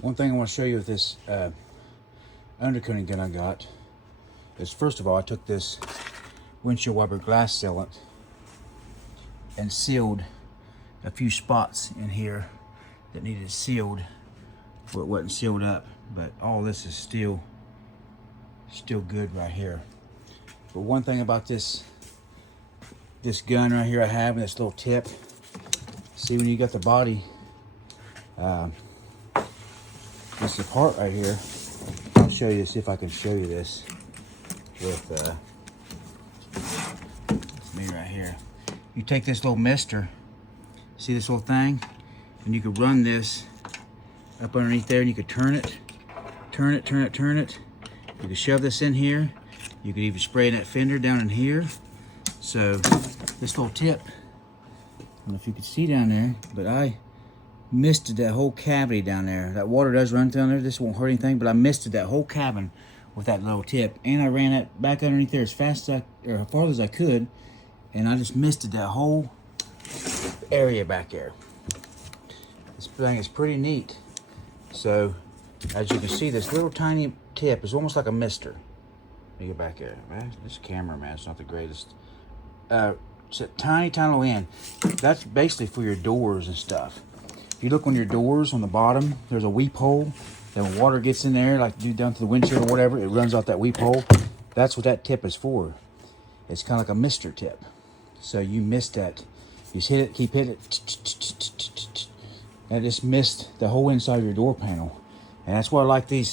One thing I want to show you with this undercoating gun I got is, first of all, I took this windshield wiper glass sealant and sealed a few spots in here that needed sealed where it wasn't sealed up, but all this is still good right here. But one thing about this gun right here I have, and this little tip, see when you got the body this part right here, I'll show you, see if I can show you this with me right here. You take this little mister, see this little thing, and you could run this up underneath there, and you could turn it. You could shove this in here. You could even spray that fender down in here. So this little tip, I don't know if you can see down there, but I misted that whole cavity down there. That water does run down there. This won't hurt anything, but I misted that whole cabin with that little tip, and I ran it back underneath there as fast as as far as I could, and I just misted that whole area back there. This thing is pretty neat. So as you can see, this little tiny tip is almost like a mister. Let me get back here. Man, this camera, man, it's not the greatest. It's a tiny little end. That's basically for your doors and stuff. If you look on your doors on the bottom, there's a weep hole. Then when water gets in there, like down to the windshield or whatever, it runs out that weep hole. That's what that tip is for. It's kind of like a mister tip. So you mist that. You just hit it, keep hitting it. And it just missed the whole inside of your door panel. And that's why I like the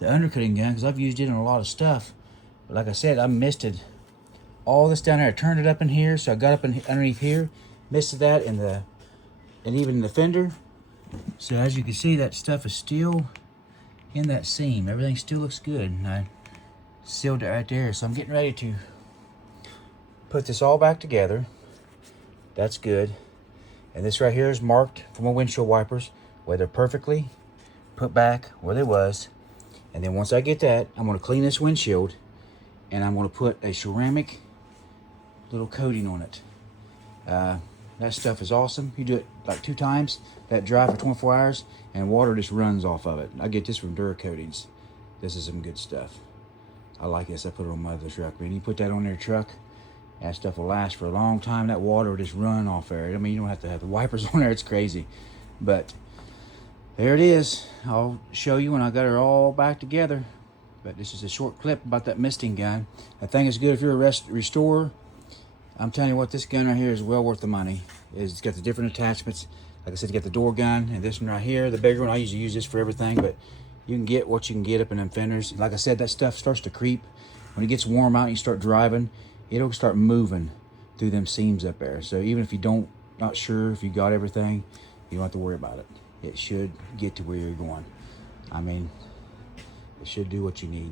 undercoating gun, because I've used it in a lot of stuff. But like I said, I misted all this down there. I turned it up in here, so I got up underneath here, misted that and even the fender. So as you can see, that stuff is still in that seam. Everything still looks good, and I sealed it right there. So I'm getting ready to put this all back together. That's good. And this right here is marked for my windshield wipers, where they're perfectly put back where they was. And then once I get that, I'm going to clean this windshield, and I'm going to put a ceramic little coating on it. That stuff is awesome. You do it like 2 times, let dry for 24 hours, and water just runs off of it. I get this from Undercoatings. This is some good stuff. I like this. I put it on my other truck. Man, you put that on their truck, that stuff will last for a long time. That water will just run off there. I mean, you don't have to have the wipers on there. It's crazy. But there it is. I'll show you when I got her all back together. But this is a short clip about that misting gun. That thing is good if you're a restorer. I'm telling you what, this gun right here is well worth the money. It's got the different attachments. Like I said, you got the door gun, and this one right here, the bigger one. I usually use this for everything, but you can get what you can get up in them fenders. Like I said, that stuff starts to creep. When it gets warm out and you start driving, it'll start moving through them seams up there. So even if you not sure if you got everything, you don't have to worry about it. It should get to where you're going. I mean, it should do what you need.